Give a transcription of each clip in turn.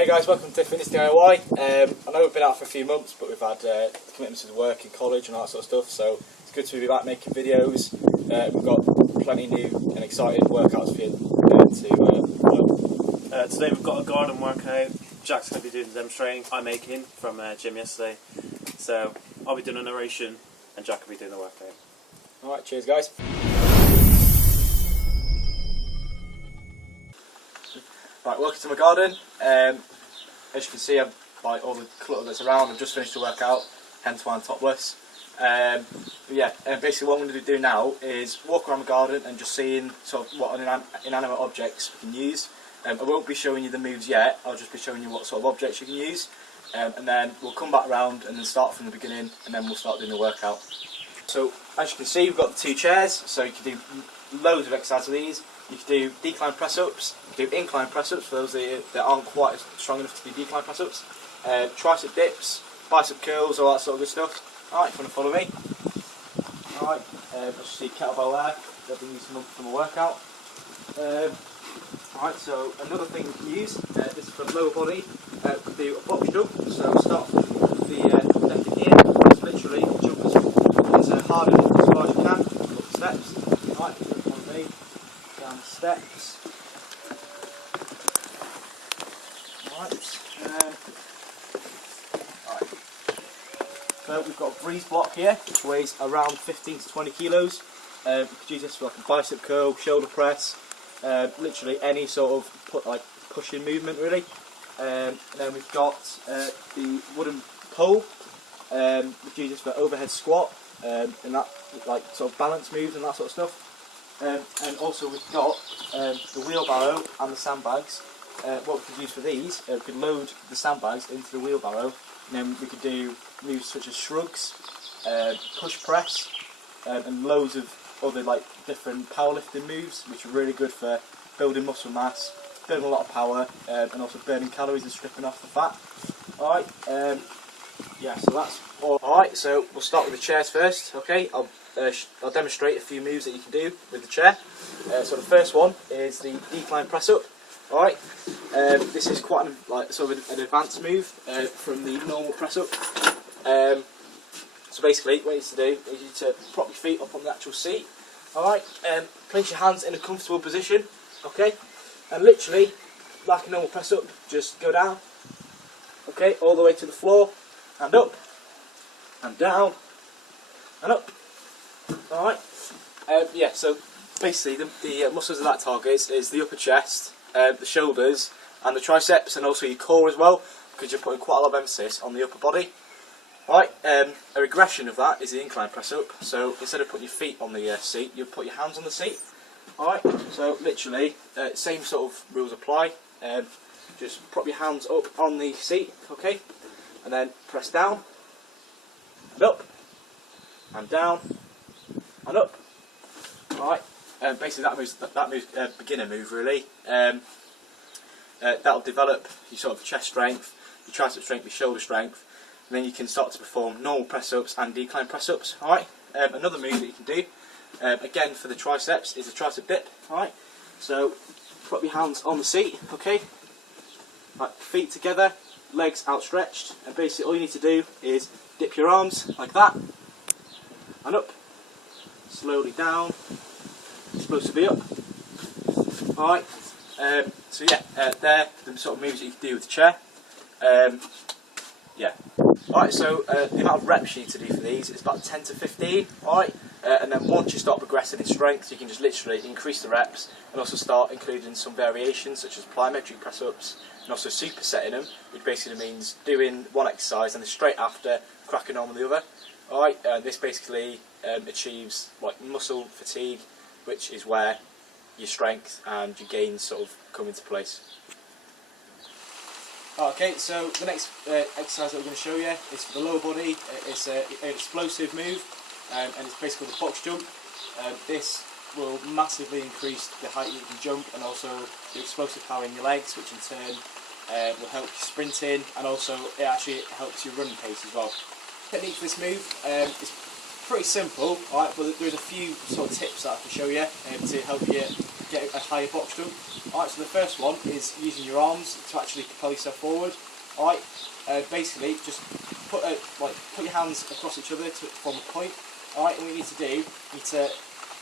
Hey guys, welcome to FitnessDIY. I know we've been out for a few months, but we've had commitments to work in college and all that sort of stuff, so it's good to be back making videos. We've got plenty new and exciting workouts for you to today we've got a garden workout. Jack's going to be doing the demonstrating. I'm making from gym yesterday, so I'll be doing a narration and Jack will be doing the workout. Alright, cheers guys. Right, welcome to my garden. As you can see, I've all the clutter that's around. I've just finished the workout, hence why I'm topless. Basically what I'm going to be doing now is walk around the garden and just seeing sort of what inanimate objects we can use. I won't be showing you the moves yet. I'll just be showing you what sort of objects you can use, and then we'll come back around and then start from the beginning, and then we'll start doing the workout. So as you can see, we've got the two chairs, so you can do loads of exercises with these. You can do decline press-ups, you can do incline press-ups for those that aren't quite strong enough to do decline press-ups, tricep dips, bicep curls, all that sort of good stuff. Alright, if you want to follow me. Alright, as you see kettlebell there, that I've been using for my workout. Alright, so another thing you can use is for the lower body, we can do a box jump. So start from the deck in here, just literally jump as hard and as far as you can, up the steps. Alright, so follow me. Down the steps. Alright. So we've got a breeze block here, which weighs around 15 to 20 kilos. We could use this for like a bicep curl, shoulder press, literally any sort of pushing movement really. And then we've got the wooden pole. We could use this for overhead squat and that like sort of balance moves and that sort of stuff. And also we've got the wheelbarrow and the sandbags. What we could use for these, we could load the sandbags into the wheelbarrow, and then we could do moves such as shrugs, push press, and loads of other like different powerlifting moves, which are really good for building muscle mass, building a lot of power, and also burning calories and stripping off the fat. Alright, so that's all. Alright, so we'll start with the chairs first, okay? I'll demonstrate a few moves that you can do with the chair. So the first one is the decline press up. Alright, this is quite an advanced move from the normal press up. So basically what you need to do is you need to prop your feet up on the actual seat. Alright, place your hands in a comfortable position, okay, and literally like a normal press up, just go down, okay, all the way to the floor, and up, and down, and up. Alright, so basically the muscles of that target is the upper chest, the shoulders and the triceps, and also your core as well, because you're putting quite a lot of emphasis on the upper body. Right, a regression of that is the incline press up. So instead of putting your feet on the seat, you put your hands on the seat. Alright, so literally same sort of rules apply. Just prop your hands up on the seat, okay, and then press down and up and down and up. Alright, basically that move's a beginner move really. That'll develop your sort of chest strength, your tricep strength, your shoulder strength, and then you can start to perform normal press-ups and decline press-ups. Alright, another move that you can do, again for the triceps, is a tricep dip. Alright, so put your hands on the seat, okay, like feet together, legs outstretched, and basically all you need to do is dip your arms like that, and up, slowly down, explosively up. Alright, they're the sort of moves that you can do with the chair. Alright, so the amount of reps you need to do for these is about 10 to 15, alright? And then once you start progressing in strength, you can just literally increase the reps and also start including some variations such as plyometric press-ups and also supersetting them, which basically means doing one exercise and then straight after cracking on with the other. Alright, this basically achieves like muscle fatigue, which is where your strength and your gains sort of come into place. Okay, so the next exercise that we're going to show you is for the lower body. It's an explosive move, and it's basically the box jump. This will massively increase the height you can jump, and also the explosive power in your legs, which in turn will help you sprinting, and also it actually helps your running pace as well. Technique for this move is pretty simple, alright, but there's a few sort of tips that I can show you to help you get a higher box jump. Alright, so the first one is using your arms to actually propel yourself forward. Alright, basically just put your hands across each other to form a point. Alright, and what you need to do, you need to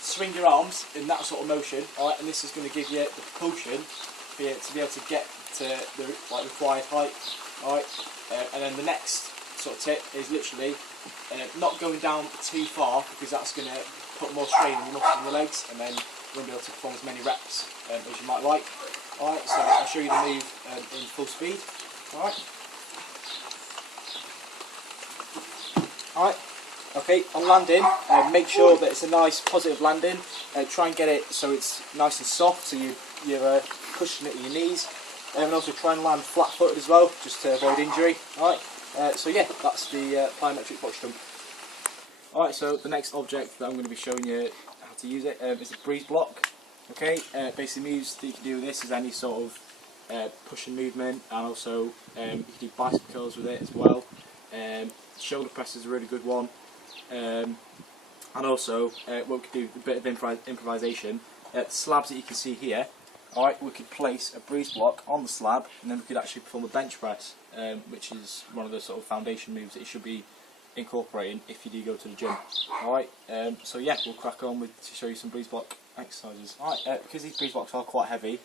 swing your arms in that sort of motion. Alright, and this is going to give you the propulsion for you to be able to get to the required height. Alright, and then the next sort of tip is literally not going down too far, because that's going to put more strain on your muscles in your legs, and then you won't be able to perform as many reps as you might like. Alright, so I'll show you the move in full speed. Alright. Alright. Okay, on landing, make sure that it's a nice positive landing. Try and get it so it's nice and soft, so you're cushioning it with your knees. And also try and land flat-footed as well, just to avoid injury. Alright, so yeah, that's the plyometric box jump. Alright, so the next object that I'm going to be showing you how to use it is a breeze block. Okay, basically moves that you can do with this is any sort of pushing movement, and also you can do bicep curls with it as well. Shoulder press is a really good one. And also, what we could do, a bit of improvisation, slabs that you can see here, alright, we could place a breeze block on the slab, and then we could actually perform a bench press, which is one of the sort of foundation moves that you should be incorporating if you do go to the gym. Alright, so yeah, we'll crack on to show you some breeze block exercises. Alright, because these breeze blocks are quite heavy,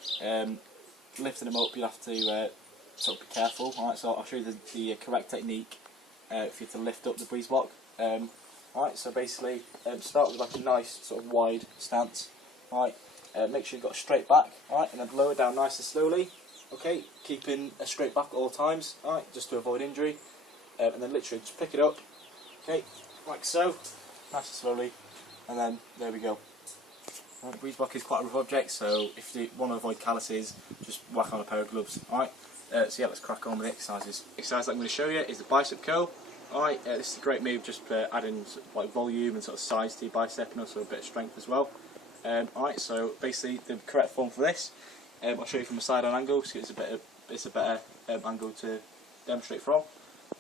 lifting them up you'll have to sort of be careful. Alright, so I'll show you the correct technique for you to lift up the breeze block. Alright, so basically start with like a nice sort of wide stance. Alright, make sure you've got a straight back, alright, and then lower down nice and slowly. Okay, keeping a straight back at all times, alright, just to avoid injury. And then literally just pick it up, okay, like so, nice and slowly, and then there we go. Right, breeze block is quite a rough object, so if you want to avoid calluses, just whack on a pair of gloves. Alright, so yeah, let's crack on with the exercises. The exercise that I'm going to show you is the bicep curl. Alright, this is a great move just for adding like volume and sort of size to your bicep, and also a bit of strength as well. Alright, so basically the correct form for this, I'll show you from a side-on angle, so it's a better angle to demonstrate from.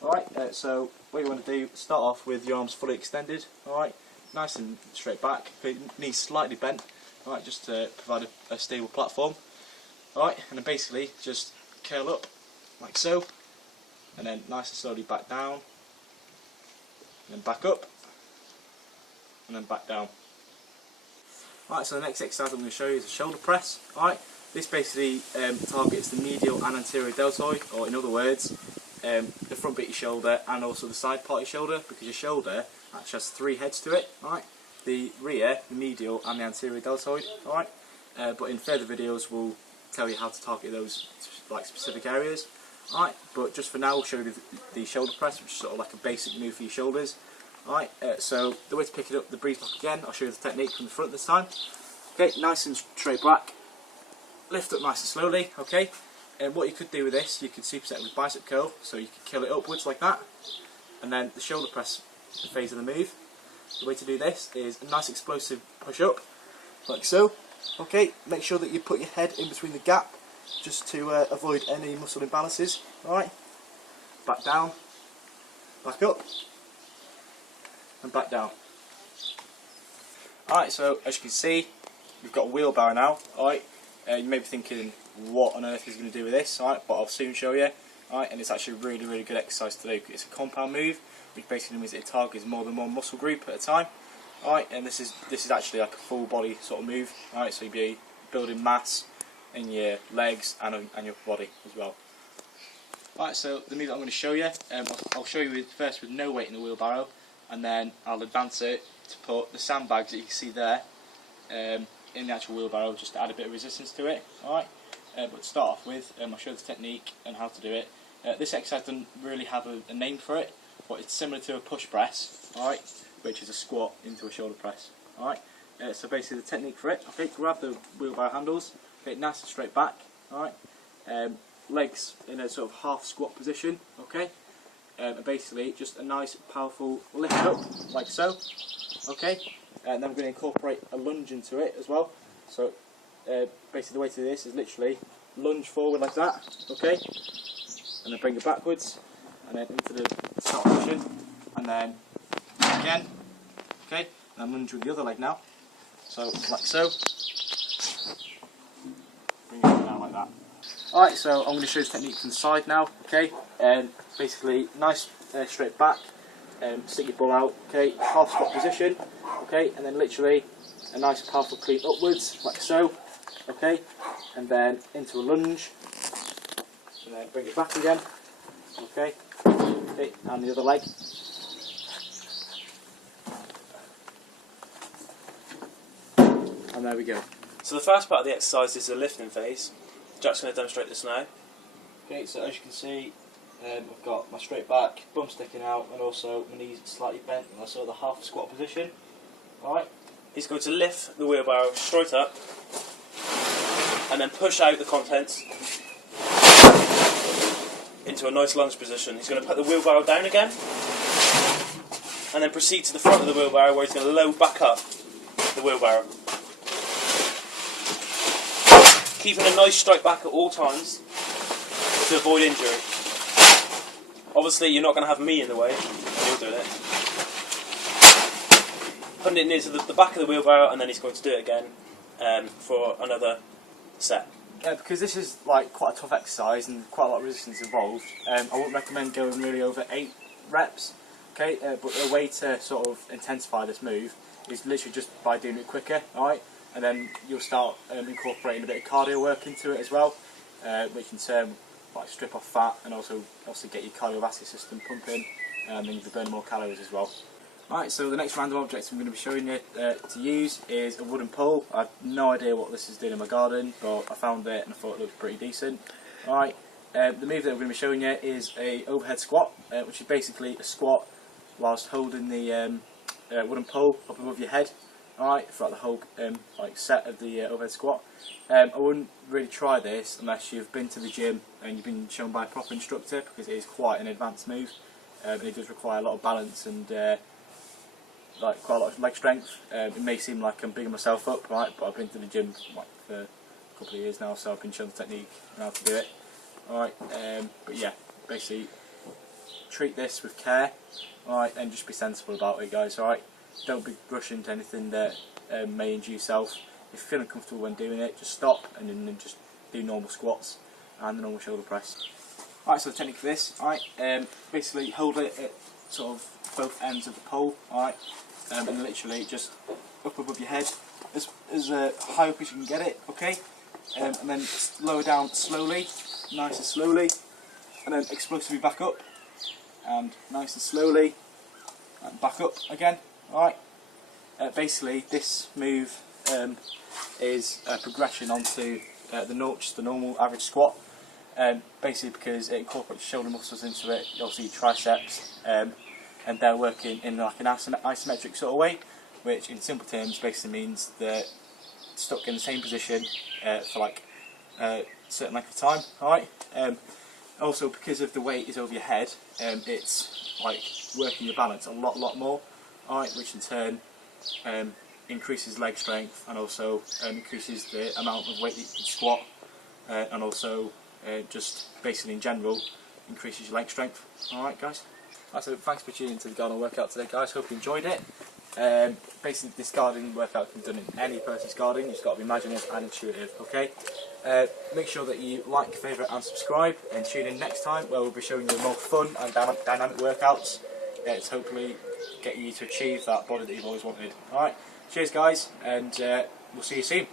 Alright, so what you want to do, start off with your arms fully extended, alright, nice and straight back, knees slightly bent, alright, just to provide a stable platform. Alright, and then basically just curl up, like so, and then nice and slowly back down, and then back up, and then back down. Alright, so the next exercise I'm going to show you is a shoulder press. Alright, this basically targets the medial and anterior deltoid, or in other words, the front bit of your shoulder and also the side part of your shoulder, because your shoulder actually has 3 heads to it. Alright, the rear, the medial and the anterior deltoid. Alright, but in further videos we'll tell you how to target those like specific areas. Alright, but just for now we'll show you the shoulder press, which is sort of like a basic move for your shoulders. Alright, so the way to pick it up, the breeze block again, I'll show you the technique from the front this time. Okay, nice and straight back, lift up nice and slowly, okay. And what you could do with this, you could superset it with bicep curl, so you could curl it upwards like that, and then the shoulder press phase of the move. The way to do this is a nice explosive push up, like so. Okay, make sure that you put your head in between the gap, just to avoid any muscle imbalances. Alright, back down, back up, and back down. Alright, so as you can see, we've got a wheelbarrow now. Alright, you may be thinking, what on earth is going to do with this? Alright, but I'll soon show you. Alright, and it's actually a really, really good exercise to do. It's a compound move, which basically means it targets more than one muscle group at a time. Alright, and this is actually like a full body sort of move. Alright, so you'll be building mass in your legs and your body as well. Alright, so the move that I'm going to show you, I'll show you first with no weight in the wheelbarrow, and then I'll advance it to put the sandbags that you can see there in the actual wheelbarrow, just to add a bit of resistance to it. Alright, but to start off with, I'll show you the technique and how to do it. This exercise doesn't really have a name for it, but it's similar to a push press, alright, which is a squat into a shoulder press. Alright, so basically the technique for it, okay, grab the wheelbarrow handles, okay, nice and straight back, alright, legs in a sort of half squat position, okay, and basically just a nice powerful lift up, like so, okay, and then we're going to incorporate a lunge into it as well. So basically the way to do this is literally lunge forward like that, okay, and then bring it backwards, and then into the start position, and then again, okay, and then lunge with the other leg now, so like so, that. Alright, so I'm going to show you the technique from the side now, okay? Basically, nice straight back, stick your ball out, okay? Half squat position, okay? And then literally a nice powerful clean upwards, like so, okay? And then into a lunge, and then bring it back again, okay? Okay, and the other leg. And there we go. So the first part of the exercise is the lifting phase. Jack's going to demonstrate this now. Okay, so as you can see, I've got my straight back, bum sticking out, and also my knees slightly bent, and also the half squat position. Alright. He's going to lift the wheelbarrow straight up, and then push out the contents into a nice lunge position. He's going to put the wheelbarrow down again, and then proceed to the front of the wheelbarrow where he's going to load back up the wheelbarrow. Keeping a nice straight back at all times to avoid injury. Obviously you're not going to have me in the way when you're doing it. Putting it near to the back of the wheelbarrow, and then he's going to do it again for another set. Because this is like quite a tough exercise and quite a lot of resistance involved, I wouldn't recommend going really over 8 reps. Okay, but a way to sort of intensify this move is literally just by doing it quicker. Alright. And then you'll start incorporating a bit of cardio work into it as well, which in turn like strip off fat and also get your cardiovascular system pumping, and then you'll be burning more calories as well. Alright, so the next random object I'm going to be showing you to use is a wooden pole. I have no idea what this is doing in my garden, but I found it and I thought it looked pretty decent. Alright, the move that I'm going to be showing you is a overhead squat, which is basically a squat whilst holding the wooden pole up above your head. Alright, throughout the whole like set of the overhead squat. I wouldn't really try this unless you've been to the gym and you've been shown by a proper instructor, because it is quite an advanced move, and it does require a lot of balance and like quite a lot of leg strength. It may seem like I'm bigging myself up, right? But I've been to the gym like for a couple of years now, so I've been shown the technique and how to do it. Alright, but yeah, basically treat this with care, alright, and just be sensible about it, guys. Alright. Don't be rushing to anything that may injure yourself. If you're feeling comfortable when doing it, just stop and then just do normal squats and the normal shoulder press. Alright, so the technique for this, alright, basically hold it at sort of both ends of the pole, alright, and literally just up above your head, as high up as you can get it, okay, and then lower down slowly, nice and slowly, and then explosively back up, and nice and slowly, and back up again. Alright, basically this move is a progression onto the normal average squat, basically because it incorporates shoulder muscles into it, obviously triceps, and they're working in like an isometric sort of way, which in simple terms basically means they're stuck in the same position for like a certain length of time. Alright, also because of the weight is over your head, it's like working your balance a lot more. Alright, which in turn increases leg strength and also increases the amount of weight that you can squat, and also just basically in general increases your leg strength. Alright guys, so thanks for tuning into the garden workout today, guys. Hope you enjoyed it. Basically this gardening workout can be done in any person's garden. You've just got to be imaginative and intuitive, okay? Make sure that you like, favourite and subscribe, and tune in next time where we'll be showing you more fun and dynamic workouts to hopefully get you to achieve that body that you've always wanted. Alright, cheers guys, and we'll see you soon.